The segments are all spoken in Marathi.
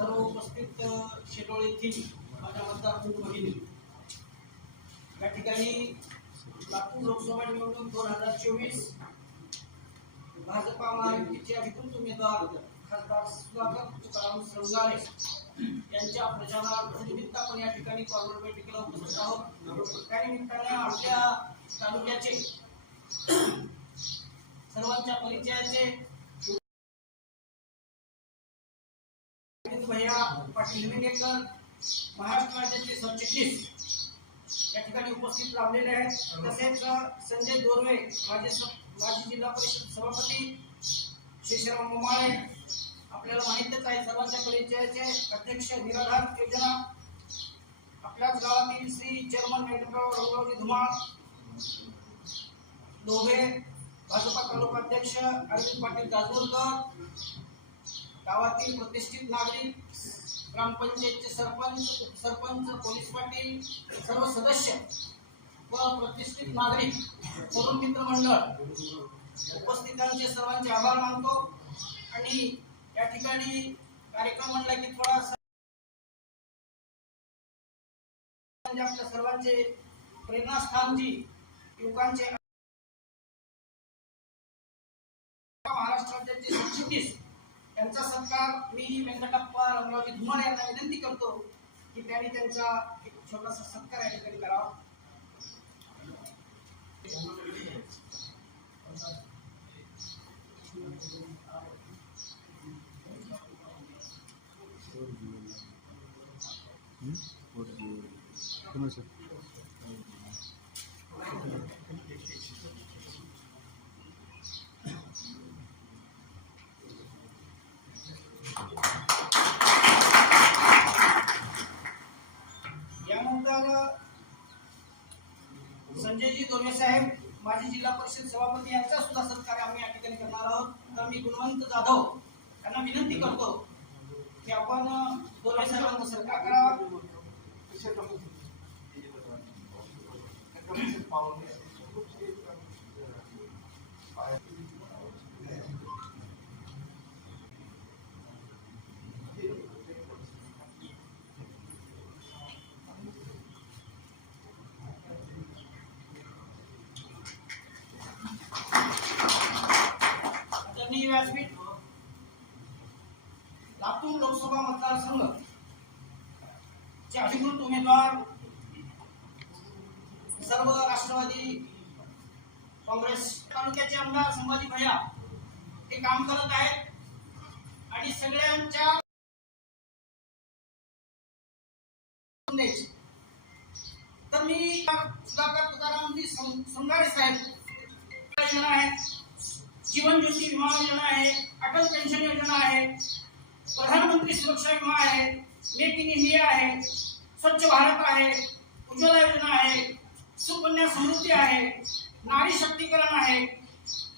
सर्व उपस्थित अ, शेटोळ येथील माझ्या मतदारसंघ भगिनी या ठिकाणी लातूर लोकसभा निवडणूक दोन हजार चोवीस भाजपा महायुतीचे अधिकृत उमेदवार खासदार सुधाकर तुकाराम श्रृंगारे यांच्या प्रचारानिमित्त आपण या ठिकाणी कॉर्नर बैठकीला उपस्थित आहोत. त्या निमित्ताने आपल्या तालुक्याचे सर्वांच्या परिचयाचे पाटील निलंगेकर महाराष्ट्र राज्याचे सरचिटणीस या ठिकाणी उपस्थित लाभलेले आहेत. तसेच संजय दोरवे माजी माजी जिल्हा परिषद सभापती शेषराव मोमाळे आपल्याला माहितच आहे सर्वांच्या परिचयाचे अध्यक्ष निराधार योजना. आपल्याच गावातील श्री चेअरमन वेंकटराव रंगावजी धुमाळ दोघे भाजपा तालुका अध्यक्ष अरविंद पाटील दासोरकर गावातील प्रतिष्ठित नागरिक ग्रामपंचायतचे सरपंच सरपंच पोलीस पाटील सर्व सदस्य व प्रतिष्ठित नागरिक तरुण मित्र मंडळ उपस्थितांचे सर्वांचे आभार मानतो. आणि या ठिकाणी कार्यक्रम म्हणला की थोडासा म्हणजे आपल्या सर्वांचे प्रेरणास्थान जी युवकांचे महाराष्ट्र राज्याचे सरचिटणीस सत्कार मी व्यंकटप्पा रमरावजी धुमाळ यांना विनंती करतो की त्यांनी त्यांचा एक छोटासा सत्कार या ठिकाणी करावा. यानंतर आदरणीय व्यासपीठ. लातूर लोकसभा मतदारसंघ. चे अधिकृत उमेदवार सर्व राष्ट्रवादी काँग्रेस तालुक्याचे आमदार संभाजी भैया हे काम करत आहेत आणि सगळ्यांच्या संदेश. तर मी सुधाकर तुकारामजी सं- संगारे साहेब योजना आहे जीवन ज्योती विमा योजना आहे अटल पेन्शन योजना आहे प्रधानमंत्री सुरक्षा विमा आहे मेक इन इंडिया आहे स्वच्छ भारत आहे उज्ज्वला योजना आहे सुकन्या समृद्धी आहे नारी शक्तीकरण आहे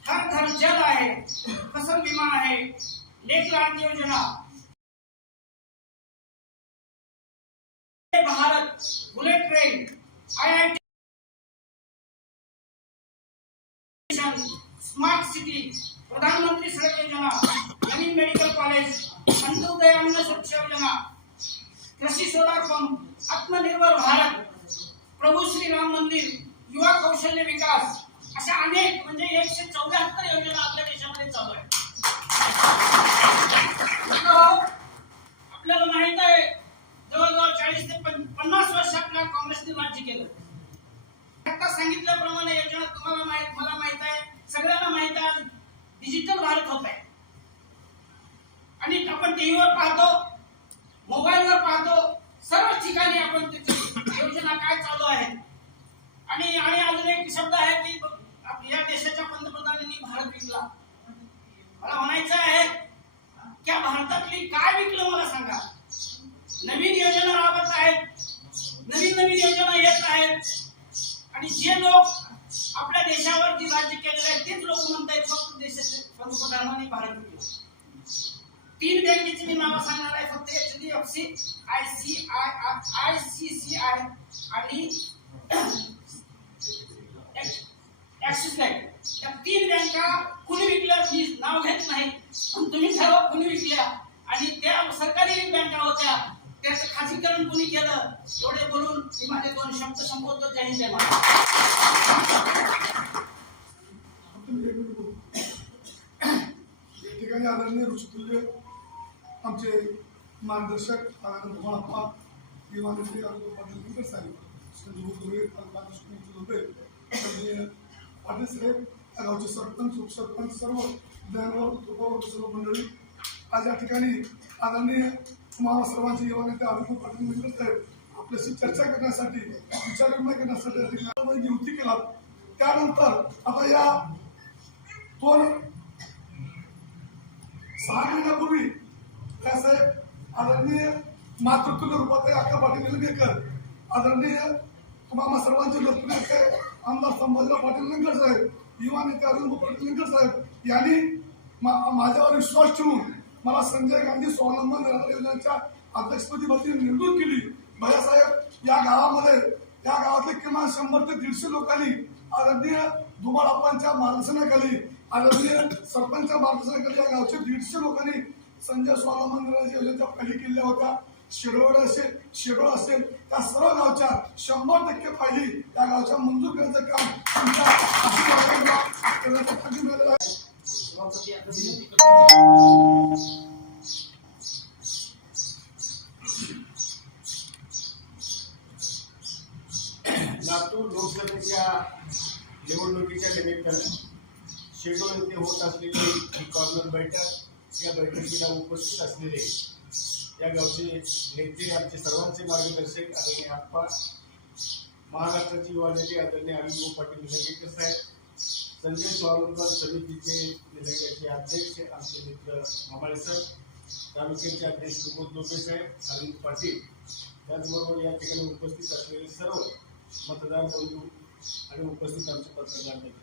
हर घर जल आहे फसल विमा आहे लेख लाडकी योजना Bharat bullet train I I smart city प्रधानमंत्री सड़क योजना नवीन मेडिकल कॉलेज अंत्योदय अन्न सुरक्षा योजना कृषी सोलार पंप आत्मनिर्भर भारत प्रभू श्री राम मंदिर युवा कौशल्य विकास अशा अनेक म्हणजे एकशे चौऱ्याहत्तर योजना आपल्या देशामध्ये चालू आहेत. आपल्याला माहीत आहे जवळजवळ चाळीस ते पं- पन्नास वर्ष आपल्या काँग्रेसने राज्य केलं. आता सांगितल्याप्रमाणे योजना तुम्हाला माहीत मला माहीत आहे सगळ्यांना माहीत आहे डिजिटल भारत होत आहे. आणि आपण टीव्हीवर पाहतो मोबाईलवर पाहतो सर्व ठिकाणी आपण योजना काय चालू आहेत. आणि आणि अजून एक शब्द आहे की आप- या देशाच्या पंतप्रधानांनी भारत विकला मला म्हणायचं आहे त्या भारतातली काय विकलं मला सांगा नवीन योजना राबत आहेत नवीन योजना येत आहेत. आणि जे लोक आपल्या देशावरती राज्य केलेलं आहे तेच लोक म्हणतायत फक्त देशाचे पंतप्रधानांनी भारत तीन बँकेची मी नावं सांगणार आहे फक्त H D F C I C I I C C I आणि ऍक्सिस बँक त्या तीन बँका कुणी विकल्या मी नाव घेत नाही. पण तुम्ही सर्व कुणी विकल्या आणि त्या सरकारी बँका होत्या. त्याचं खासीकरण कोणी केलं एवढे बोलून मी माझे दोन शब्द संबोधतो जय हिंद या ठिकाणी आदरणीय ऋषितुल्य आमचे मार्गदर्शक आनंद भुवनप्पा पाटील साहेब संजीव दुबे दुबे पाटील साहेब गावचे सरपंच उपसरपंच सर्व ज्ञानवर सर्व मंडळी आज या ठिकाणी आदरणीय तुम्हाला सर्वांचे युवा आरोग्य पाटील निकर साहेब आपल्याशी चर्चा करण्यासाठी विचारविनिमय करण्यासाठी नियुक्ती केला त्यानंतर आता या दोन सहा महिन्यापूर्वी त्यासाहेब आदरणीय मातृत्व रूपात अक्का पाटील निलंगेकर आदरणीय तुम्हाला सर्वांचे लोकप्रिय आमदार संभाजीराव पाटील निलंगेकर साहेब युवा नेते अरुण पाटील निलंगेकर साहेब यांनी माझ्यावर विश्वास ठेवून मला संजय गांधी स्वावलंबन निराधार योजनेच्या अध्यक्षपदी बदली निवडून केली. भैयासाहेब या गावामध्ये या गावातले किमान शंभर ते दीडशे लोकांनी आदरणीय धुमाळाप्पांच्या मार्गदर्शनाखाली आदरणीय सरपंच मार्गदर्शनाखाली या गावचे दीडशे लोकांनी संजय स्वावलंबन निराधार योजनेच्या पहिली केल्या होत्या. शिरोड असेल शिरोड असेल त्या सर्व गावच्या शंभर टक्के पहिली त्या गावच्या मंजूर करण्याचं काम तुमच्या मिळालेलं आहे सभापती आता विनंती करतो. लातूर लोकसभेच्या निवडणुकीच्या निमित्तानं शेडोल येथे होत असलेली ही कॉर्नर बैठक या बैठकीला उपस्थित असलेले या गावचे नेते आमचे सर्वांचे मार्गदर्शक आदरणीय आप्पा महाराष्ट्राची युवा नेते आदरणीय अरविंद पाटील निलंगेकर साहेब संजय स्वावलंबन समितीचे निलंग्याचे अध्यक्ष आमचे मित्र मामाळे सर तालुक्याचे अध्यक्ष सुबोध लोके साहेब अरविंद पाटील. त्याचबरोबर या ठिकाणी उपस्थित असलेले सर्व मतदार बंधू आणि उपस्थित आमचे पत्रकार मित्र.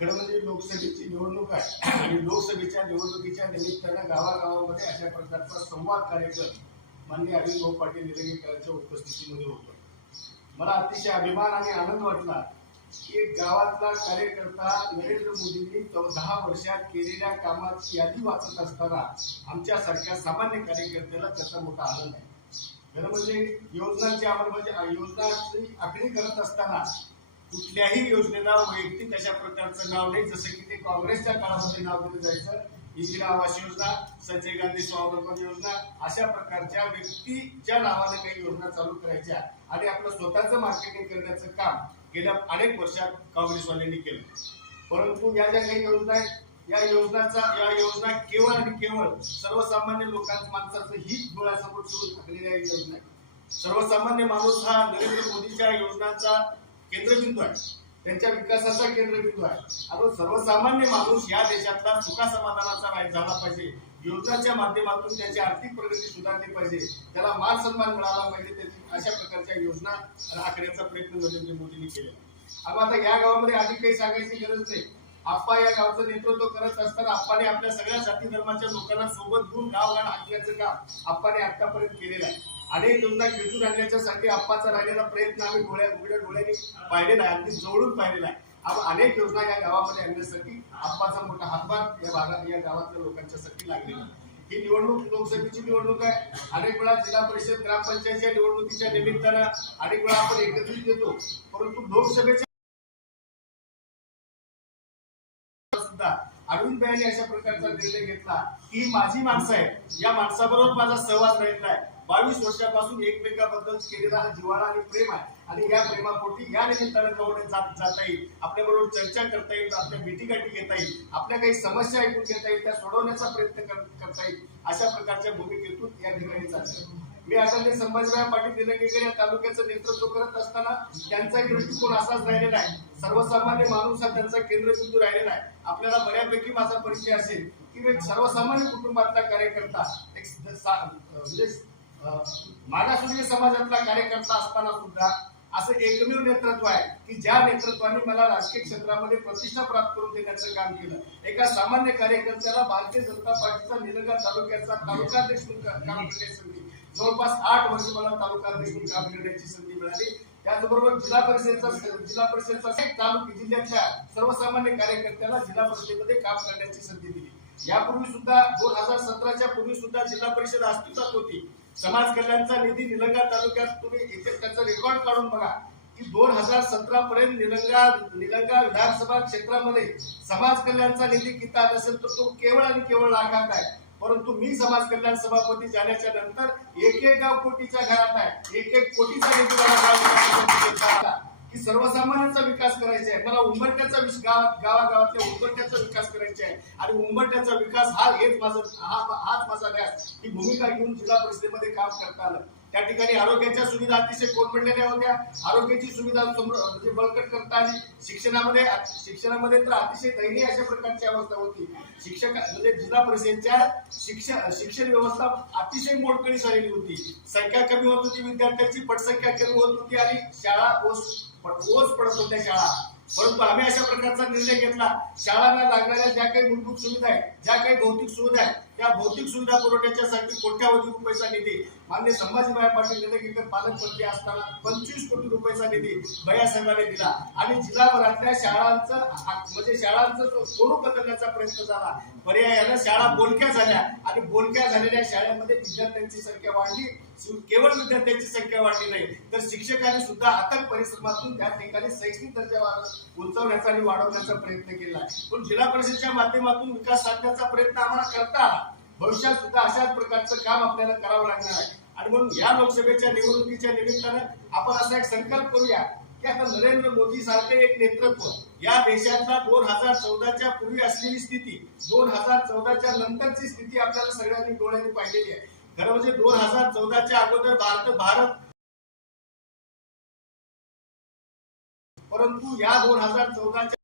खरं म्हणजे लोकसभेची निवडणूक आहे आणि लोकसभेच्या निवडणुकीच्या निमित्तानं गावागावामध्ये अशा प्रकारचा संवाद कार्यक्रम माननीय अरविंद भाऊ पाटील निलंगेकरांच्या उपस्थितीमध्ये होतो. मला अतिशय अभिमान आणि आनंद वाटला एक गावातला कार्यकर्ता नरेंद्र मोदींनी दहा वर्षात केलेल्या कामाची यादी वाचत असताना आमच्यासारख्या सामान्य कार्यकर्त्याला त्याचा मोठा आनंद आहे. खरं म्हणजे योजनांची अंमलबजावणी योजनाची आखणी करत असताना कुठल्याही योजनेला वैयक्तिक अशा प्रकारचं नाव नाही जसं की ते काँग्रेसच्या काळामध्ये नाव दिलं जायचं. इंदिरा आवास योजना संजय गांधी स्वावलंबन योजना अशा प्रकारच्या व्यक्तीच्या नावाने काही योजना चालू करायच्या आणि आपलं स्वतःचं मार्केटिंग करण्याचं काम गेल्या अनेक वर्षात काँग्रेसवाल्यांनी केलं. परंतु या ज्या काही योजना आहेत या योजनाचा या योजना केवळ आणि केवळ सर्वसामान्य लोकांच्या माणसाचं हित डोळ्यासमोर ठेवून टाकलेल्या योजना आहेत. सर्वसामान्य माणूस हा नरेंद्र मोदीच्या योजनांचा केंद्रबिंदू आहे. त्यांच्या विकासाचा केंद्रबिंदू आहे. आता सर्वसामान्य माणूस या देशातला सुखासमाधानाचा समाधानाचा झाला पाहिजे. योजनाच्या माध्यमातून त्याची आर्थिक प्रगती सुधारली पाहिजे. त्याला मान सन्मान मिळाला पाहिजे. त्याची अशा प्रकारच्या योजना आखण्याचा प्रयत्न नरेंद्र मोदींनी केला. आता या गावामध्ये अधिक काही सांगायची गरज नाही. आप्पा या गावचं नेतृत्व करत असताना आप्पाने आपल्या सगळ्या जाती धर्माच्या लोकांना सोबत घेऊन गाव गाण हाकल्याचं काम आप्पाने आतापर्यंत केलेलं आहे. अनेक योजना खेचून आणण्याच्यासाठी आप्पाचा राहिलेला प्रयत्न आम्ही डोळ्या उघड्या डोळ्याने पाहिलेला आहे अगदी जवळून पाहिलेला आहे आपण अनेक योजना या गावामध्ये आणण्यासाठी आप्पाचा मोठा हातभार या भागात या गावातल्या लोकांच्यासाठी लागलेला ही निवडणूक लोकसभेची निवडणूक आहे. अनेक वेळा जिल्हा परिषद ग्रामपंचायतच्या निवडणुकीच्या निमित्तानं अनेक वेळा आपण एकत्रित येतो. परंतु लोकसभेच्या सुद्धा अरुण बयाने अशा प्रकारचा निर्णय घेतला की माझी माणसं आहेत. या माणसाबरोबर माझा सहवास राहिला आहे. बावीस वर्षापासून एकमेकाबद्दल केलेला हा जिव्हाळा आणि प्रेम आहे. आणि या प्रेमापोटी या निमित्ताने जवळ जात जाता येईल. आपल्या बरोबर चर्चा करता येईल आपल्या भेटीगाठी घेता येईल आपल्या काही समस्या ऐकून घेता येईल त्या सोडवण्याचा प्रयत्न करता येईल. अशा प्रकारच्या भूमिकेतून या ठिकाणी जाते मी आदरणीय संभाजीराव पाटील निलंगेकर या तालुक्याचं नेतृत्व करत असताना त्यांचा दृष्टिकोन असाच राहिलेला आहे. सर्वसामान्य माणूस हा त्यांचा केंद्रबिंदू राहिलेला आहे. आपल्याला बऱ्यापैकी माझा परिचय असेल की एक सर्वसामान्य कुटुंबातला कार्यकर्ता एक म्हणजे मागासवर्गीय समाजातला कार्यकर्ता असताना सुद्धा असं एकमेव नेतृत्व आहे की ज्या नेतृत्वाने मला राजकीय क्षेत्रामध्ये प्रतिष्ठा प्राप्त करून देण्याचं काम केलं. एका सामान्य कार्यकर्त्याला भारतीय जनता पार्टीचा निलंगा तालुक्याचा तालुकाध्यक्ष काम करण्याची संधी. जवळपास आठ वर्ष मला तालुकाध्यक्ष म्हणून काम करण्याची संधी मिळाली. त्याचबरोबर जिल्हा परिषदेचा जिल्हा परिषदचा एक तालुका जिल्ह्यातल्या सर्वसामान्य कार्यकर्त्याला जिल्हा परिषदेमध्ये काम करण्याची संधी दिली. यापूर्वी सुद्धा दोन हजार सतराच्या पूर्वी सुद्धा जिल्हा परिषद अस्तित्वात होती. समाज कल्याणचा निधी निलंगा तालुक्यात तुम्ही इथे त्याचा रेकॉर्ड काढून बघा. की दोन हजार सतरा पर्यंत निलंगा निलंगा विधानसभा क्षेत्रामध्ये समाज कल्याणचा निधी किती आला असेल तर तो केवळ आणि केवळ लाखात आहे. परंतु मी समाज कल्याण सभापती झाल्याच्यानंतर एक एक गाव कोटीच्या घरात आहे. एक एक कोटीचा निधी मला की सर्वसामान्यांचा विकास करायचा आहे. मला उंबरट्याचा गावागावातल्या उंबरट्याचा विकास करायचा आहे. आणि उंबरट्याचा विकास हा हेच माझा हा हाच माझा व्यास ही भूमिका घेऊन जिल्हा परिषदेमध्ये काम करता आलं. त्या ठिकाणी आरोग्याच्या सुविधा अतिशय कोलमडलेल्या होत्या. आरोग्याची सुविधा म्हणजे बळकट करता आली. शिक्षणामध्ये शिक्षणामध्ये तर अतिशय दयनीय अशा प्रकारची अवस्था होती. शिक्षक म्हणजे जिल्हा परिषदेच्या शिक्षण शिक्षण व्यवस्था अतिशय मोडकळी झालेली होती. संख्या कमी होत होती. विद्यार्थ्यांची पटसंख्या कमी होत होती आणि शाळा पण ओस पडत होत्या शाळा. परंतु आम्ही अशा प्रकारचा निर्णय घेतला. शाळांना लागणाऱ्या ज्या काही मूलभूत सुविधा आहेत ज्या काही भौतिक सुविधा आहेत त्या भौतिक सुविधा पुरवठ्याच्यासाठी कोट्यावधी रुपयाचा निधी मान्य संभाजीभाई पाटील निलंगेकर पालकमंत्री असताना पंचवीस कोटी रुपयाचा निधी भैयासाहेबांनी दिला. आणि जिल्हाभरातल्या शाळांचं म्हणजे शाळांचं जो स्वरूप बदलण्याचा प्रयत्न झाला पर्यायानं शाळा बोलक्या झाल्या. आणि बोलक्या झालेल्या शाळेमध्ये विद्यार्थ्यांची संख्या वाढली. केवळ विद्यार्थ्यांची संख्या वाढली नाही तर शिक्षकांनी सुद्धा अथक परिश्रमातून त्या ठिकाणी शैक्षणिक दर्जा उंचावण्याचा आणि वाढवण्याचा प्रयत्न केला पण जिल्हा परिषदेच्या माध्यमातून विकास साधण्याचा प्रयत्न आम्हाला करता भविष्यात सुद्धा अशाच प्रकारचं काम आपल्याला करावं लागणार आहे. आणि म्हणून या लोकसभेच्या निवडणुकीच्या निमित्तानं आपण असा एक संकल्प करूया की आता नरेंद्र मोदी सारखे एक नेतृत्व या देशातला दोन हजार चौदाच्या पूर्वी असलेली स्थिती दोन हजार चौदाच्या नंतरची स्थिती आपल्याला सगळ्यांनी डोळ्यांनी पाहिलेली आहे. खरं म्हणजे दोन हजार चौदाच्या अगोदर भारत भारत. परंतु या दोन हजार चौदाच्या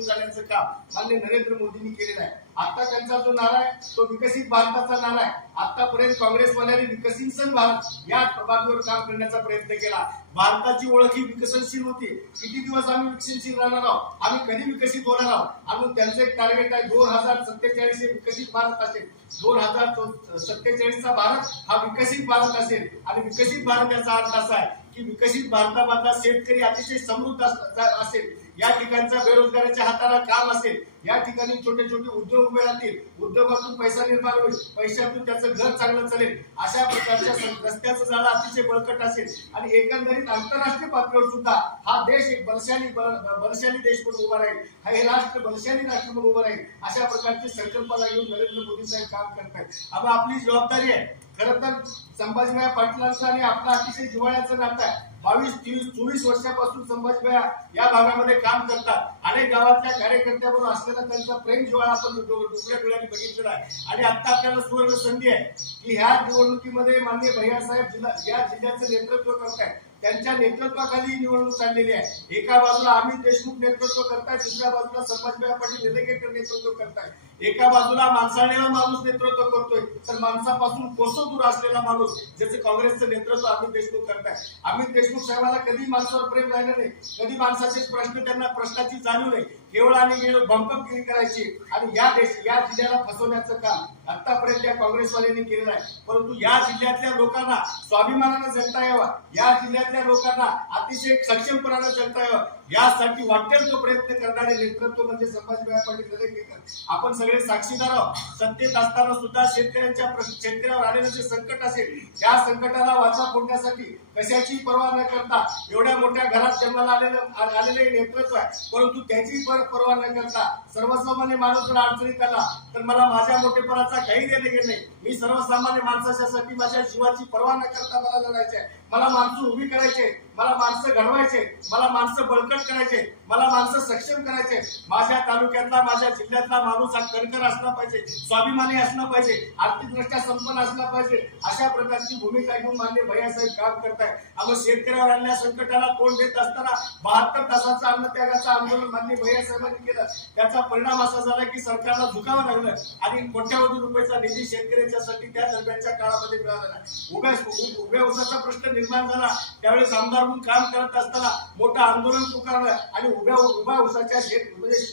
घेऊन जाण्याचं काम मान्य नरेंद्र मोदींनी केलेलं आहे. आता त्यांचा जो नारा आहे तो विकसित भारताचा नारा आहे. आतापर्यंत काँग्रेसवाल्यांनी विकसनशील भारत या बाबीवर काम करण्याचा प्रयत्न केला. भारताची ओळख ही विकसनशील होती. किती दिवस आम्ही विकसनशील राहणार आहोत? आम्ही कधी विकसित होणार आहोत? आणि त्यांचं एक टार्गेट आहे दोन हजार सत्तेचाळीस हे विकसित भारत असेल. दोन हजार सत्तेचाळीसचा भारत हा विकसित भारत असेल. आणि विकसित भारत याचा अर्थ असा आहे की विकसित भारतामधला शेतकरी अतिशय समृद्ध असेल. या ठिकाणचा बेरोजगाराच्या हाताला काम असेल या ठिकाणी छोटे छोटे उद्योग उभे राहतील उद्योगातून पैसा निर्माण होईल पैशातून त्याचं घर चांगलं चालेल अशा प्रकारच्या रस्त्याचं जाळं अतिशय बळकट असेल. आणि एकंदरीत आंतरराष्ट्रीय पातळीवर सुद्धा हा देश एक बलशाली बलशाली देश म्हणून उभा राहील. हा हे राष्ट्र बलशाली राष्ट्र म्हणून उभं राहील. अशा प्रकारची संकल्पना घेऊन नरेंद्र मोदी साहेब काम करतायत. अब आपली जबाबदारी आहे. खरं तर संभाजीभाई पाटलांचं आणि आपला अतिशय जिव्हाळ्याचं नातं आहे. बावीस तेवीस चोवीस वर्षापासून संभाजीभाई या भागामध्ये काम करतात. अनेक गावातल्या कार्यकर्त्याबरोबर असलेला त्यांचा प्रेम जिव्हाळा आपण डोळ्या डोळ्यांनी बघितलेला आहे. आणि आता आपल्याला सुवर्ण संधी आहे. की ह्या निवडणुकीमध्ये माननीय भैयासाहेब जिल्हा या जिल्ह्याचं नेतृत्व करतायत. त्यांच्या नेतृत्वाखाली निवडणूक चाललेली आहे. एका बाजूला अमित देशमुख नेतृत्व करताय दुसऱ्या बाजूला संभाजीभाई पाटील निलंगेकर नेतृत्व करताय. एका बाजूला माणसाळलेला माणूस नेतृत्व करतोय. तर माणसापासून कोसो दूर असलेला माणूस ज्याचे काँग्रेसचं नेतृत्व अमित देशमुख करताय. अमित देशमुख साहेबांना कधी माणसावर प्रेम राहिलं नाही कधी माणसाचे प्रश्न त्यांना प्रश्नाची जाणीव नाही. केवळ आणि केवळ बंपगिरी करायची आणि या देश या जिल्ह्याला फसवण्याचं काम. आतापर्यंत या काँग्रेसवाल्यांनी केलेला आहे परंतु या जिल्ह्यातल्या लोकांना स्वाभिमानानं जगता यावा. या जिल्ह्यातल्या लोकांना अतिशय सक्षमपणानं जगता यावं. यासाठी वाटेल तो प्रयत्न करणारे नेतृत्व म्हणजे संभाजीभाई पाटील दरेकर आपण सगळे साक्षीदार आहोत. सत्तेत असताना सुद्धा शेतकऱ्यांच्या शेतकऱ्यावर आलेलं जे संकट असेल त्या संकटाला वाचा फोडण्यासाठी कशाची पर्वा न करता एवढ्या मोठ्या घरात जन्माला आलेलं आलेले नेतृत्व आहे. परंतु त्याची परवा पर्वा न करता सर्वसामान्य माणूस जर अडचणीत आला तर मला माझ्या मोठेपणाचा काही देणे घेणे नाही मी सर्वसामान्य माणसाच्यासाठी माझ्या जीवाची पर्वा न करता मला लढायचे आहे. मला माणसं उभी करायचे मला माणसं घडवायचे मला माणसं बळकट करायचे मला माणसं सक्षम करायचे. माझ्या तालुक्यातला माझ्या जिल्ह्यातला माणूस हा कणकर असला पाहिजे स्वाभिमानी असला पाहिजे आर्थिकदृष्ट्या संपन्न असला पाहिजे अशा प्रकारची भूमिका घेऊन मान्य भैयासाहेब काम करताय आम्ही शेतकऱ्यावर आणल्या संकटाला तोंड देत असताना बहात्तर तासाचं अन्नत्यागाचं आंदोलन मान्य भैयासाहेबांनी केलं. त्याचा परिणाम असा झाला की सरकारला झुकावं लागलं आणि कोट्यावधी रुपयाचा निधी शेतकऱ्यांच्यासाठी त्या दरम्यानच्या काळामध्ये मिळाला नाही. उभ्या उभ्या उसाचा प्रश्न निर्माण झाला. त्यावेळेस आमदार म्हणून काम करत असताना मोठं आंदोलन पुकारलं आणि उभ्या उभ्या उसाच्या शेत म्हणजे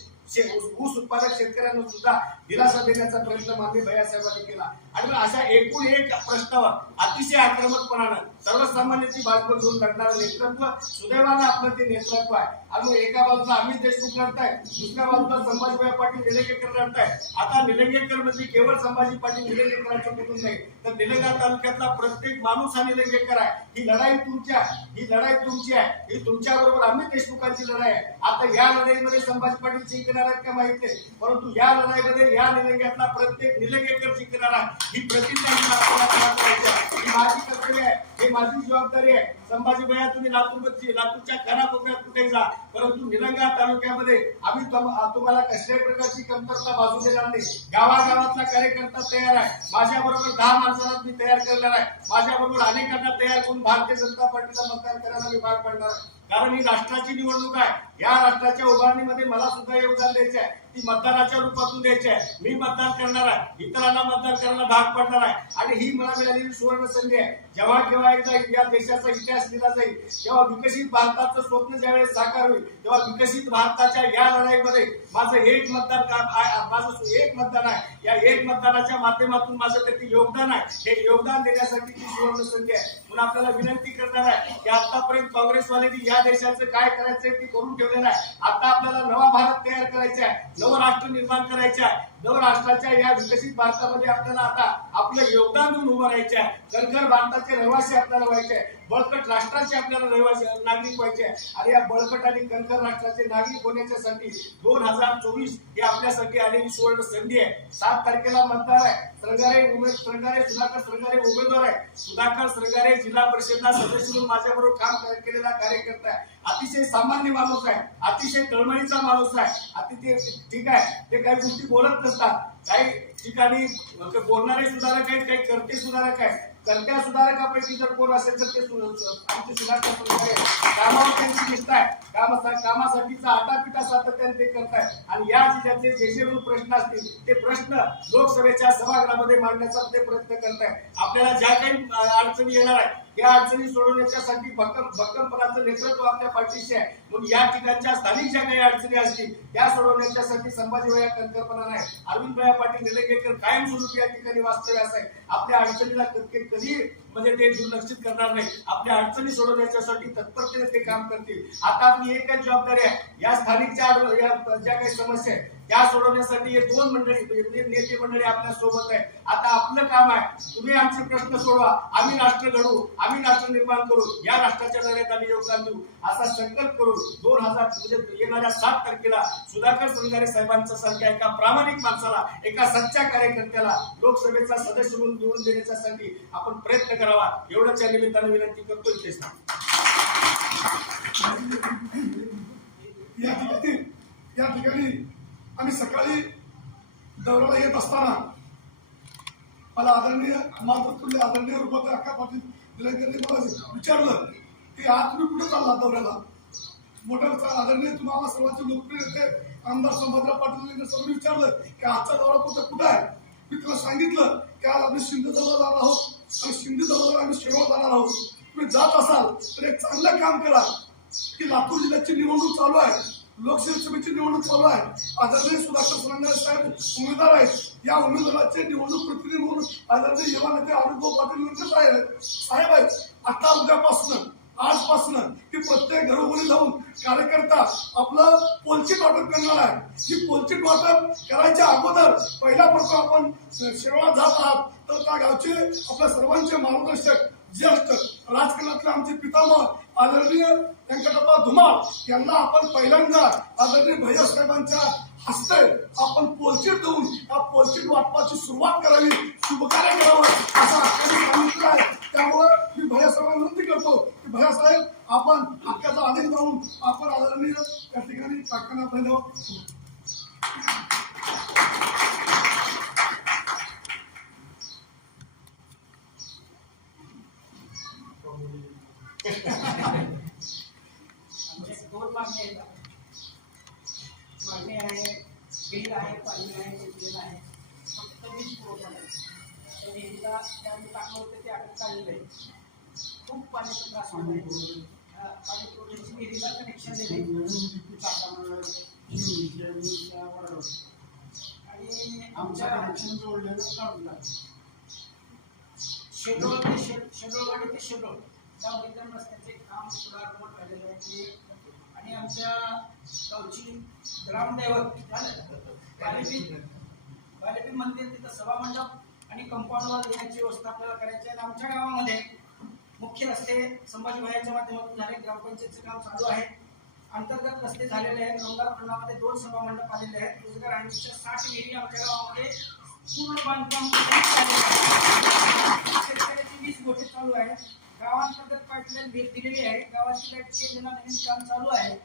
ऊस उत्पादक शेतकऱ्यांना सुद्धा दिलासा देण्याचा प्रयत्न माननीय भैयासाहेबांनी केला. आणि अशा एकूण एक प्रश्नावर अतिशय आक्रमकपणानं सर्वसामान्यांची बाजू घेऊन लढणारं नेतृत्व सुदैवानं आपलं ते नेतृत्व आहे. आणि एका बाजूला अमित देशमुख लढताय दुसऱ्या बाजूला संभाजीभाई पाटील निलंगेकर लढताय आता निलंगेकर म्हणजे केवळ संभाजी पाटील निलंगेकरांचं कुटुंब नाही तर निलंगा तालुक्यातला प्रत्येक माणूस आणि निलंगेकर आहे ही लढाई तुमची आहे. ही लढाई तुमची आहे. ही तुमच्या बरोबर अमित देशमुखांची लढाई आहे. आता या लढाईमध्ये संभाजी पाटील जिंकणार आहेत का माहीत नाही. परंतु या लढाईमध्ये या निलंग्यातला प्रत्येक निलंगेकर जिंकणार आहे ही प्रतिज्ञा ही माझी कर्तव्य आहे. हे माझी जबाबदारी आहे. संभाजी भैया तुम्ही लातूर लातूरच्या कानाकोपऱ्यात कुठे जा. परंतु निलंगा तालुक्यामध्ये आम्ही तुम्हाला कसल्याही प्रकारची कमतरता भाजू देणार नाही. गावागावातला कार्यकर्ता तयार आहे. माझ्या बरोबर दहा माणसाला मी तयार करणार आहे. माझ्या बरोबर अनेकांना तयार करून भारतीय जनता पार्टीला मतदान करायला मी भाग पडणार आहे. कारण ही राष्ट्राची निवडणूक आहे. या राष्ट्राच्या उभारणीमध्ये मला सुद्धा योगदान द्यायचं आहे. ती मतदानाच्या रूपातून द्यायची आहे. मी मतदान करणार आहे. इतरांना मतदान करायला भाग पडणार आहे. आणि ही मला मिळालेली सुवर्ण संधी आहे. जेव्हा केव्हा एकदा या देशाचा इतिहास लिहिला जाईल तेव्हा विकसित भारताचं स्वप्न ज्यावेळेस साकार होईल तेव्हा विकसित भारताच्या या लढाईमध्ये माझं एक मतदान काम माझं एक मतदान आहे. या एक मतदानाच्या माध्यमातून माझं त्याचे योगदान आहे. हे योगदान देण्यासाठी ती सुवर्ण संधी आहे. म्हणून आपल्याला विनंती करणार आहे की आतापर्यंत काँग्रेसवाल्यांनी या देशाचं काय करायचंय ते करून ठेवलेलं आहे. आता आपल्याला नवा भारत तयार करायचा आहे नवं राष्ट्र निर्माण करायचं आहे. नव राष्ट्राच्या या विकसित भारतामध्ये आपल्याला आता आपलं योगदान देऊन उभं राहायचं आहे. कणखर भारताचे रहिवासी आपल्याला व्हायचे आहे. बळकट राष्ट्राचे आपल्याला रहिवासी नागरिक व्हायचे आहे. आणि या बळकट आणि कणखर राष्ट्राचे नागरिक होण्याच्यासाठी दोन हजार चोवीस ही आपल्यासाठी आलेली सुवर्ण संधी आहे. सात तारखेला मतदार आहे. श्रंगारे उमेद श्रंगारे सुधाकर श्रंगारे उमेदवार आहे. सुधाकर श्रंगारे जिल्हा परिषदला सदस्य म्हणून माझ्याबरोबर काम केलेला कार्यकर्ता आहे. अतिशय सामान्य माणूस आहे. अतिशय तळमळीचा माणूस आहे. अतिशय ठीक आहे. ते काही गोष्टी बोलत नसतात. काही ठिकाणी बोलणारे सुधारक आहेत काही करते सुधारक आहेत करत्या सुधारकापैकी जर कोण असेल तर ते आमचे सुधारक सुधारक कामावर त्यांची निष्ठा आहे. कामा कामासाठीचा आटापिटा सातत्याने ते करतायत आणि या जिल्ह्यातले जे जे प्रश्न असतील ते प्रश्न लोकसभेच्या सभागृहामध्ये मांडण्याचा ते प्रयत्न करतायत आपल्याला ज्या काही अडचणी येणार आहेत या अडचणी सोडवण्याच्यासाठी भक्कम भक्कमपणाचं नेतृत्व आपल्या पाठीशी आहे. म्हणून या ठिकाणच्या स्थानिक ज्या काही अडचणी असतील त्या सोडवण्याच्यासाठी संभाजी वया कणकरपणा नाही. अरविंद भैया पाटील निलंगेकर कायमस्वरूपी या ठिकाणी वास्तव्यास आहे. आपल्या अडचणीला कधी म्हणजे ते दुर्लक्षित करणार नाही. आपल्या अडचणी सोडवण्याच्यासाठी तत्परतेने ते काम करतील. आता आपली एकच जबाबदारी आहे. या स्थानिकच्या ज्या काही समस्या आहेत त्या सोडवण्यासाठी हे दोन मंडळी म्हणजे नेते मंडळी आपल्यासोबत आहे आता आपलं काम आहे तुम्ही आमचे प्रश्न सोडवा. आम्ही राष्ट्र घडवू आम्ही राष्ट्र निर्माण करू. या राष्ट्राच्या लढ्यात आम्ही योगदान देऊ. असा संकल्प करून दोन हजार म्हणजे येणाऱ्या सात तारखेला सुधाकर संघारे साहेबांच्या सारख्या एका प्रामाणिक माणसाला एका सच्च्या कार्यकर्त्याला लोकसभेचा सदस्य म्हणून निवडून देण्यासाठी आपण प्रयत्न करावा. एवढंच या निमित्तानं विनंती करतो इथेच या ठिकाणी या ठिकाणी आम्ही सकाळी दौऱ्याला येत असताना मला आदरणीय मातृत्व आदरणीय रुपाते अक्का पाटील निलंगेकरनी मला विचारलं की आज तुम्ही कुठे चालला दौऱ्याला? मोठ्या आदरणीय तुम्हाला सर्वांचे लोकप्रिय नेते आमदार संभाजीराव पाटील यांनी सरांनी विचारलं की आजचा दौरा कुठं कुठं आहे? मी तुला सांगितलं की आज आम्ही शिंदे दौरा जाणार आहोत. आणि शिंदे दौऱ्याला आम्ही शेगाव जाणार आहोत. तुम्ही जात असाल तर एक चांगलं काम करा की लातूर जिल्ह्याची निवडणूक चालू आहे. लोकसभेची निवडणूक चालू आहे. आदरणीय सुधाकर सुरंगारे साहेब उमेदवार आहेत. या उमेदवाराचे निवडणूक प्रतिनिधी म्हणून आदरणीय युवा नेते अरुणभाऊ पाटील निलंगेकर साहेब साहेब आहेत. आता उद्यापासून आजपासून की प्रत्येक घरोघरी जाऊन कार्यकर्ता आपलं पोलचिट वाटप करणार आहे ही पोलचिट वाटप करायच्या अगोदर पहिला प्रश्न आपण शेवळा जात आहात. तर त्या गावचे आपल्या सर्वांचे मार्गदर्शक ज्येष्ठ राजकारणातले आमचे पितामह आदरणीय व्यंकटप्पा धुमाळ यांना आपण पहिल्यांदा आदरणीय भैया साहेबांच्या हस्ते आपण पोलचीट देऊन या पोलचीट वाटपाची सुरुवात करावी. शुभकार्य करावं असं हक्काने सांगितलं आहे. त्यामुळे मी भैया साहेबांना विनंती करतो की भैया साहेब आपण हक्काचा आदेश देऊन आपण आदरणीय त्या ठिकाणी कारखाना धन्यवाद आमचे दोन मागणी आहेत मागणी आहे बिल आहे पाणी आहे विद्युत आहे फक्त वीज पुरवठा नाही त्या विहिरीला त्या आम्ही टाकलं होतं ते आम्ही काढलेलं आहे खूप पाण्याचा त्रास होत आहे अं, पाणी पुरवठ्याची विहिरीला कनेक्शन दिले आमच्या कनेक्शन ते ते रस्त्याचे काम आहे ते आणि आमच्या गावची ग्रामदैवत बालेपी बालेपी मंदिर तिथं सभामंडप आणि व्यवस्था आपल्याला करायची आहे. आणि आमच्या गावामध्ये मुख्य रस्ते संभाजी भाईच्या माध्यमातून झाले. ग्रामपंचायतचं काम चालू आहे. अंतर्गत रस्ते झालेले आहेत. गंगार खंडामध्ये दोन सभामंडप आलेले आहेत. रोजगार आणि साठ विहिरी आमच्या गावामध्ये पूर्ण बांधकाम शेतकऱ्याची चालू आहे गावांतर्गत पाईपलाईन भेट दिलेली आहे. गावाची लाइट चेंज नवीन काम चालू आहे.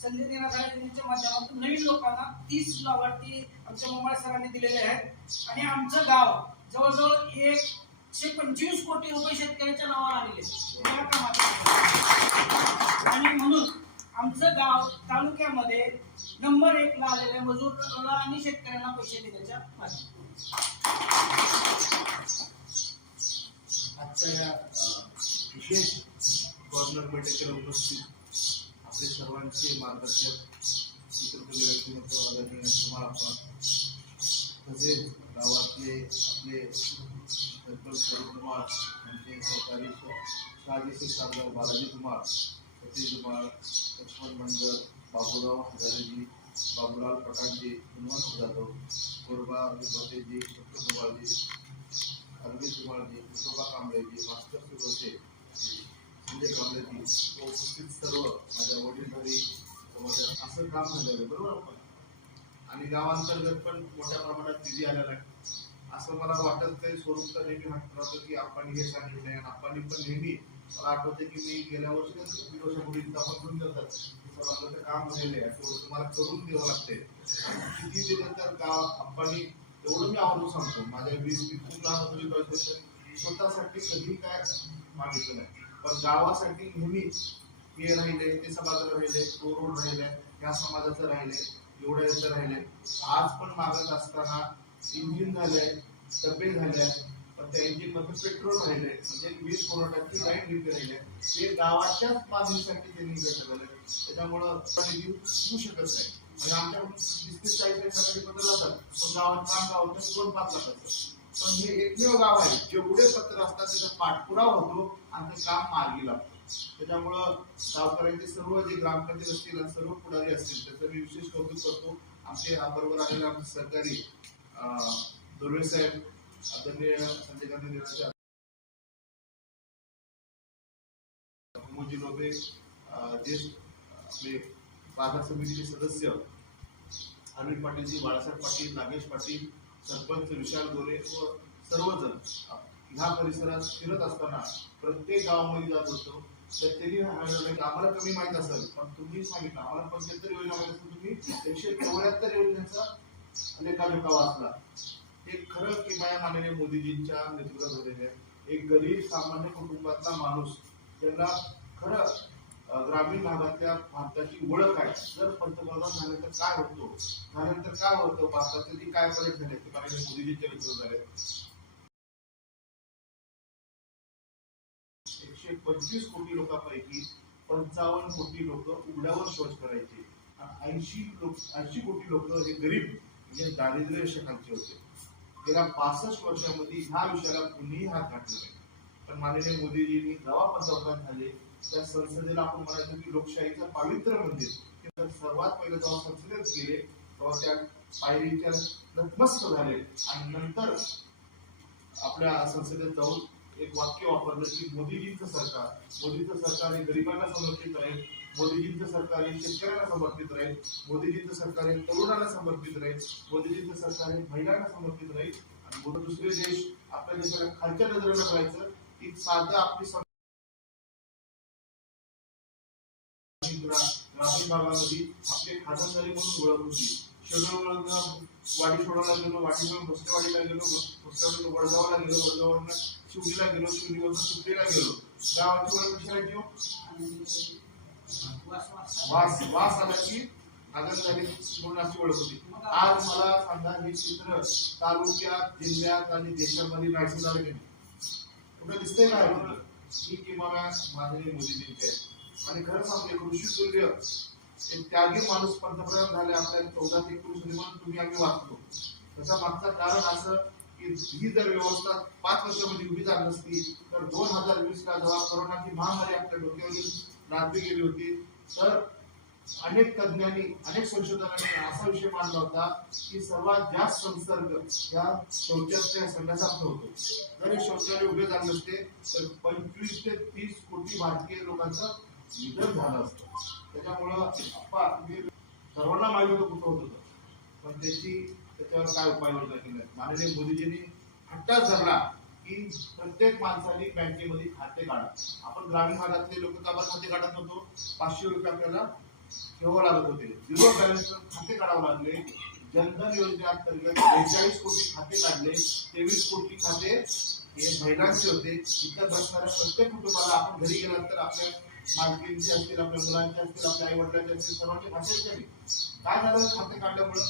संजय निराधार योजनेच्या माध्यमातून नवीन लोकांना तीस लाभार्थी आमच्या मोबाईल सरांनी दिलेले आहेत. आणि आमचं गाव जवळजवळ एकशे पंचवीस कोटी रुपये शेतकऱ्याच्या नावावर आलेले आणि म्हणून आमचं गाव तालुक्यामध्ये नंबर एक ला आलेल्या मजूरला आणि शेतकऱ्यांना पैसे देण्याच्या माध्यमात आजच्या या विशेष कॉर्नर बैठकीला उपस्थित आपले सर्वांचे मार्गदर्शक चित्रपट व्यक्तिमत्व आदरणीय कुमार आपण तसेच गावातले आपले सरपंच कुमार यांचे सहकारी शहाजीचे सरदार बालाजी कुमार सतीश कुमार लक्ष्मण मंडळ बाबूराव हजारेजी बाबूलाल पठाणजी हनुमंत जाधव गोरबा विभातेजी सत्यकुमारजी अरविंद कुमारजी विठोबा कांबळेजी मास्टर सुरवसे संजय कांबळेजी व उपस्थित सर्व माझ्या वडीलधारी समाजात असं काम झालेलं आहे. बरोबर आपण? आणि गावांतर्गत पण मोठ्या प्रमाणात निधी आलेला आहे. असं मला वाटत काही स्वरूप तर नेहमी वाटत होतं की आपण हे सांगितलं आहे आणि आपण पण नेहमी मला आठवते की मी गेल्या वर्षी दीड मुलींचा पण घेऊन जातात. समाजाचं काम झालेलं आहे. तेवढं तुम्हाला करून द्यावं लागते किती दिलं तर गाव आपण एवढं मी आवडून सांगतो. माझ्या वीस मी खूप लहान होतो मी स्वतःसाठी कधी काय मागितलं नाही. पण गावासाठी नेहमी हे राहिले ते समाजाला राहिले तो रोड राहिले या समाजाचं राहिले एवढ्याचं राहिले. आज पण मागत असताना इंजिन झालंय डबे झाले पण त्या इंजिनमध्ये पेट्रोल राहिले म्हणजे वीज पुरवठ्याची लाइट डिपे राहिले ते गावाच्याच मागणीसाठी त्यांनी घेतलं झालं त्याच्यामुळं निधी होऊ शकत नाही. म्हणजे आमच्या वीस चाळीस पत्र जातात पण गावात काम गाव होतं दोन पाच लाखाचं पण हे एकमेव गाव आहे. जेवढे पत्र असतात त्याचा पाठपुरावा होतो आणि ते काम मार्गी लागतं. त्याच्यामुळं गावकऱ्यांचे सर्व जे ग्रामपंचायत असतील आणि सर्व पुढारी असतील त्याचं मी विशेष कौतुक करतो. आमचे बरोबर आलेले आमचे सहकारी दुर्वे साहेब आदरणीय संजय गांधी मोजी लोबे जे आपले बाजार समितीचे सदस्य अनिल पाटीलजी बाळासाहेब पाटील नागेश पाटील सरपंच विशाल गोरे व सर्वजण ह्या परिसरात फिरत असताना प्रत्येक गावामध्ये जात होतो. तर त्यांनी की आम्हाला कमी माहीत असेल पण तुम्ही सांगितलं. आम्हाला पंच्याहत्तर योजना माहीत तुम्ही एकशे चौऱ्याहत्तर योजनेचा लेखाजोखा वाचला. हे खरं की माया माननीय मोदीजींच्या नेतृत्वात झालेले आहे एक गरीब सामान्य कुटुंबातला माणूस त्यांना खरं ग्रामीण भागातल्या भारताची ओळख आहे. जर पंतप्रधान झाले तर काय होतो? झाल्यानंतर काय होतं? भारताचे जे काय फरक झाले? ते माननीय मोदीजींच्या नेतृत्वात झाले एकशे पंचवीस कोटी लोकांपैकी पंचावन्न कोटी लोक उघड्यावर शौच करायचे. ऐंशी लोक ऐंशी कोटी लोक हे गरीब म्हणजे दारिद्र्य रेषेखालचे होते. गेल्या पासष्ट वर्षामध्ये ह्या विषयाला कुणीही हात घातला नाही. पण माननीय मोदीजींनी जेव्हा पंतप्रधान झाले त्या संसदेला आपण म्हणायचो की लोकशाहीचं पावित्र्य म्हणजे तर सर्वात पहिले जेव्हा संसदेत गेले तेव्हा त्या पायरीच्या नतमस्त झाले. आणि नंतर आपल्या संसदेत जाऊन एक वाक्य वापरलं की मोदीजींचं सरकार. मोदीचं सरकार हे गरिबांना संरक्षित आहे. मोदीजींचं सरकार हे शेतकऱ्यांना समर्पित राहील. मोदीजींचं सरकार हे तरुणांना समर्पित राहील. मोदीजींचं सरकार हे महिलांना समर्पित राहील. आणि दुसरे देश आपल्या देशाला खालच्या नजरेनं बघायचं की साधं आपली ग्रामीण भागामध्ये आपले खासदारी म्हणून ओळख होती. शेड्यूल वाडी सोडायला गेलो वाडीवरून भोसलेवाडीला गेलो भोसलेवाडीला वडगावला गेलो वडगाववरून शिवडीला गेलो शिवडीवरून सुटलेला गेलो. गावाची ओळख कशी राहायची वास- वास- आला की आगन झाली म्हणून अशी ओळख होती. आज मला सांगा हे चित्र तालुक्यात जिल्ह्यात आणि देशामध्ये नाहीसे झालं की कुठं दिसतंय काय? ही किंवा माननीय मोदीजींची. आहे आणि खरं सांगते कृषी सूर्य एक त्यागी माणूस पंतप्रधान झाले आपल्या चौदा ते एकोणीस तुम्ही आम्ही वाचतो त्याचा मागचं कारण असं की ही जर व्यवस्था पाच वर्षामध्ये उभी झाली नसती तर दोन हजार वीस ला जेव्हा कोरोनाची महामारी आपल्या डोक्यावरून लादली गेली होती तर अनेक तज्ञांनी अनेक संशोधकांनी असा विषय मांडला होता की सर्वात जास्त संसर्ग या शौचालय संडासात होतो. जर हे शौचालय उभे झाले नसते तर पंचवीस ते तीस कोटी भारतीय लोकांचं निधन झालं असतं. त्याच्यामुळं सर्वांना माहिती होतं कुठं होत होतं. पण त्याची त्याच्यावर काय उपाययोजना केल्या? माननीय मोदीजींनी हट्टा धरला की प्रत्येक माणसाने बँकेमध्ये खाते काढा. आपण ग्रामीण भागातले लोक का खाते काढत होतो पाचशे रुपये आपल्याला ठेवावं लागत होते. झिरो बॅलन्स खाते काढावं लागले. जनधन योजनेअंतर्गत बेचाळीस कोटी खाते काढले. तेवीस कोटी खाते हे महिलांचे होते. इतर बसणाऱ्या प्रत्येक कुटुंबाला आपण घरी गेल्यानंतर आपल्या मालकींचे असतील आपल्या मुलांचे असतील आपल्या आई वडिलांचे असतील सर्वांचे भाषेचे काय झालं खाते काढल्यामुळे?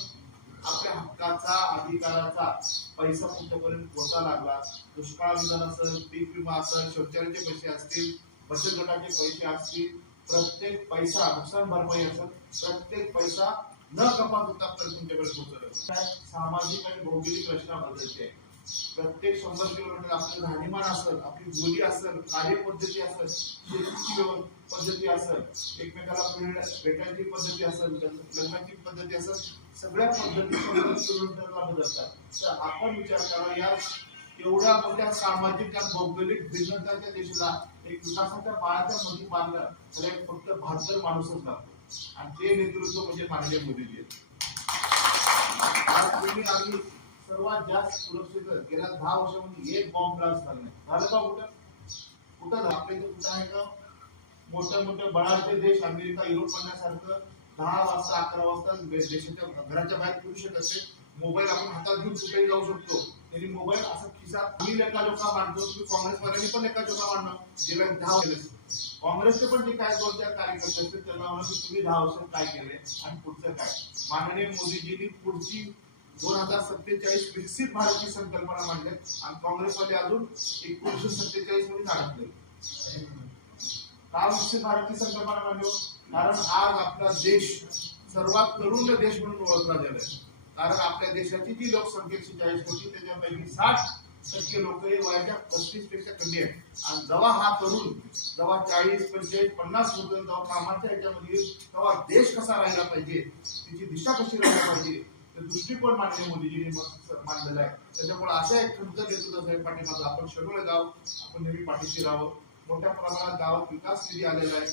आपल्या हक्काचा अधिकाराचा पैसा तुमच्यापर्यंत पोहोचा लागला दुष्काळ अनुदान असेल पीक विमा असेल शौचालयाचे पैसे असतील बचत गटाचे पैसे असतील प्रत्येक पैसा नुकसान भरपाई असेल प्रत्येक पैसा न कपात होता तर तुमच्याकडे पोहोचवला काय सामाजिक आणि भौगोलिक रचना बदलते आहे. प्रत्येक शंभर किलोमीटर आपलं राहणीमान असेल आपली बोली असेल कार्यपद्धती असेल शेतीची पद्धती असेल एकमेकाला भेटायची पद्धती असेल लग्नाची पद्धती असेल सगळ्या पद्धती शंभर किलोमीटरला बदलतात तर आपण विचार करा या एवढ्या मोठ्या सामाजिक आणि भौगोलिक भिन्नताच्या देशाला एक विकासाच्या बाळाच्या मध्ये बांधलं तर एक फक्त भारतीय माणूसच लागतो. आणि ते नेतृत्व म्हणजे माननीय मोदीजी. आहेत. आज तुम्ही आम्ही सर्वात जास्त सुरक्षित गेल्या दहा वर्षामध्ये एक बॉम्ब ब्लास्ट झाला नाही. झालं का कुठं? कुठं? झालं आपल्या इथं कुठं आहे का? मोठ्या मोठ्या बळाचे देश अमेरिका युरोप म्हणण्यासारखं दहा वाजता अकरा वाजता देशाच्या घराच्या बाहेर फिरू शकत असेल मोबाईल आपण हातात घेऊन कुठेही जाऊ शकतो. त्यांनी मोबाईल असा खिसा मी एका लोका मांडतो तुम्ही काँग्रेसवाल्यांनी पण एका लोका मांडणं गेल्या दहा वर्ष काँग्रेसचे पण जे काय दोन चार कार्यकर्ते असतील त्यांना म्हणा की तुम्ही दहा वर्षात काय केले आणि पुढचं काय? माननीय मोदीजींनी पुढची दोन हजार सत्तेचाळीस विकसित भारतची संकल्पना मांडली आणि काँग्रेसवाले अजून एकोणीसशे सत्तेचाळीसमध्ये अडकले का विकसित भारतची संकल्पना मांडली. कारण आज आपला देश सर्वात तरुण देश म्हणून ओळखला गेलाय. कारण आपल्या देशाची जी लोकसंख्या चाळीस कोटी त्याच्यापैकी साठ टक्के लोक हे वयाच्या पस्तीसपेक्षा कमी आहेत. आणि जेव्हा हा तरुण जेव्हा चाळीस पंचेचाळीस पन्नास पर्यंत जेव्हा कामाच्या ह्याच्यामध्ये तेव्हा देश कसा राहिला पाहिजे? तिची दिशा कशी राहिला पाहिजे? दृष्टिकोन माननीय मोदीजींनी मांडलेला आहे. त्याच्यामुळे अशा एक खंत देतो साहेब पाठीमागं आपण सगळं गाव आपण नेहमी पाठीशी राहावं. मोठ्या प्रमाणात गावात विकास निधी आलेला आहे.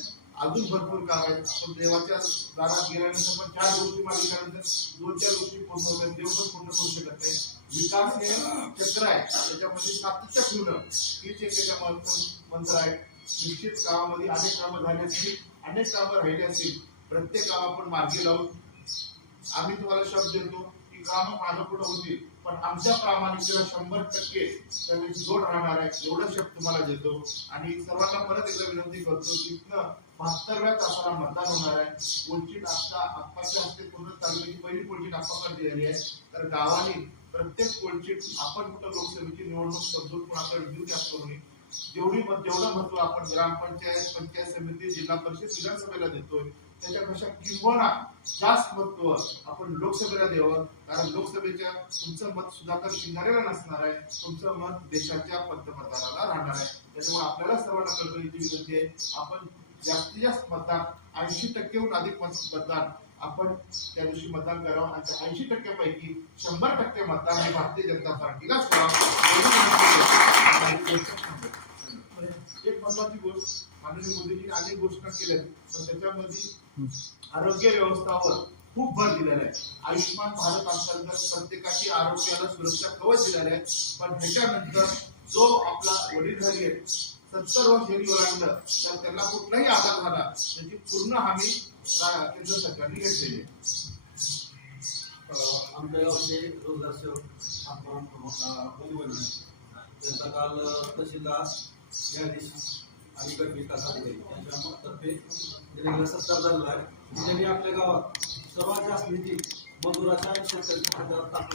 अजून भरपूर काम आहेत. आपण देवाच्या दारात गेल्यानंतर पण चार गोष्टी मागितल्यानंतर दोन चार गोष्टी पूर्ण होतात देव पण पूर्ण करू शकत नाही. विकास हे चक्र आहे. त्याच्यामध्ये सातत्य ठेवणं हीच एक त्याच्या मंत्र आहे. निश्चित गावामध्ये अनेक कामं झाली असतील अनेक कामं राहिली असतील प्रत्येक काम आपण मार्गी लावून आम्ही तुम्हाला शब्द देतो की कामं माझं पुढे होतील पण आमच्या प्रामाणिकतेला शंभर टक्के त्यावेळी जोड राहणार आहे एवढं शब्द तुम्हाला देतो. आणि सर्वांना परत एकदा विनंती करतो तिथनं बहात्तरव्या तासाला मतदान होणार आहे वंचित आत्ता आप्पाच्या हस्ते पूर्ण तालुक्याची पहिली वंचित आत्ताकडे दिलेली आहे. तर गावाने प्रत्येक वंचित आपण कुठं लोकसभेची निवडणूक समजून कोणाकडे देऊ शकतो करून जेवढी जेवढं महत्त्व आपण ग्रामपंचायत पंचायत समिती जिल्हा परिषद विधानसभेला देतोय त्याच्यापेक्षा किंवा जास्त महत्त्व आपण लोकसभेला द्यावं. कारण लोकसभेच्या तुमचं मत सुधाकर शिंगारेला नसणार आहे. तुमचं मत देशाच्या पंतप्रधानाला राहणार आहे. त्याच्यामुळे आपल्याला सर्वांना कळकळीची विनंती आहे. आपण जास्तीत जास्त मतदान ऐंशी टक्केहून अधिक मतदान आपण त्या दिवशी मतदान करावं. आणि त्या ऐंशी टक्क्यापैकी शंभर टक्के मतदान हे भारतीय जनता पार्टीलाच करावं एक महत्वाची गोष्ट माननीय मोदींनी अनेक घोषणा केल्या पण त्याच्यामध्ये आरोग्य व्यवस्थावर खूप भर दिलेला आहे. आयुष्यमान भारत अंतर्गत प्रत्येकाची आरोग्याला सुरक्षा कवच दिलेला आहे. पण ह्याच्यानंतर जो आपला वडीलधारी आहे सत्तर वर्ष ओलांडलं तर त्यांना कुठलाही आधार झाला त्याची पूर्ण हमी रा- केंद्र सरकारने घेतलेली आहे. आमच्या गावचे रोजगार सेवक आपण मुलीबन त्यांचा काल तहसीलदार न्यायाधीश आणि गट विकास अधिकारी यांच्या दिलेला सत्कार झालेला आहे. त्यांनी आपल्या गावात सर्वात जास्त निधी मजुराच्या शेतकरी खात्यावर टाकला.